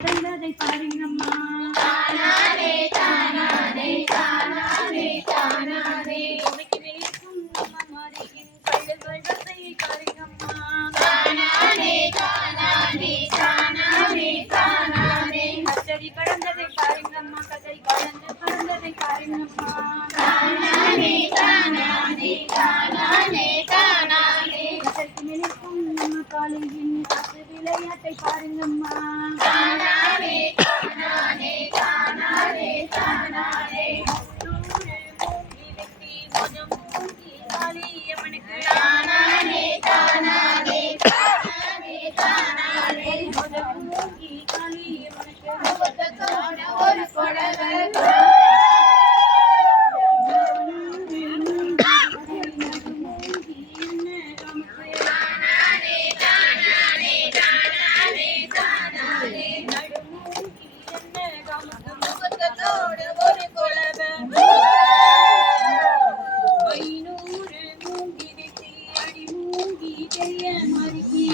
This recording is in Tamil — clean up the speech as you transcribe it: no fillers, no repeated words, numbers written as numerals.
பிறந்ததை பாருங்கம்மா. தானானே தானானே தானானே தானானே கோவைக்கு வெளிக்கும் நம்ம மாரியின் பள்ளிகள் வசையை பாருங்கம்மா. தானானே தானானே தானானே தானானே கச்சரி கடந்ததை பாருங்கம்மா. கச்சரி கடந்து பிறந்ததை பாருங்கம்மா. தானானே தானானே தானானே தானானே கச்சரிக்கு வெளிக்கும் நம்ம காலையின் காசு விளையாட்டை பாருங்கம்மா. தானானே தானானே தானானே தானானே தானானே தானானே தானானே தானானே முகத்தோட ஒரு கொடவை தானானே தானானே தானானே தானானே முகத்தோட ஒரு கொடவை ஐநூறு மூங்கி வெட்டி அடி மூங்கி பெரிய மருகி.